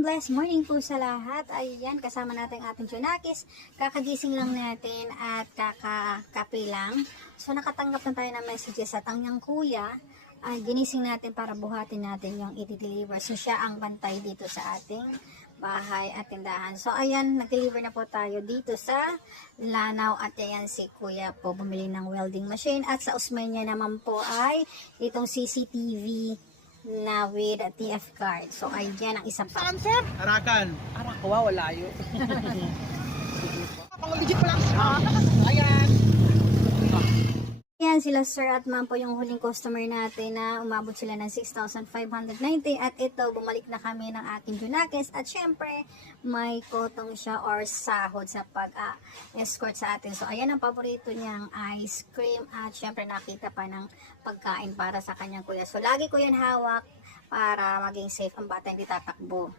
Blessed morning po sa lahat. Ayan, kasama natin ating Junakis. Kakagising lang natin at kakakape lang. So, nakatanggap na tayo ng messages at ang yung kuya ay ginising natin para buhatin natin yung i-deliver. So, siya ang bantay dito sa ating bahay at tindahan. So, ayan, nag-deliver na po tayo dito sa Lanao at ayan si kuya po bumili ng welding machine at sa usmay niya naman po ay itong CCTV na with a TF card. So, ayan ang isa pa. Saan, sir? Arakan. Arakawa, walayo. Pang legit pa lang. Ayan. Ayan sila sir at ma'am po yung huling customer natin na umabot sila ng 6,590 at ito bumalik na kami ng aking Junakis at syempre may kotong siya or sahod sa pag-escort sa atin. So ayan ang paborito niyang ice cream at syempre nakita pa ng pagkain para sa kanyang kuya. So lagi ko yan hawak para maging safe ang bata hindi tatakbo.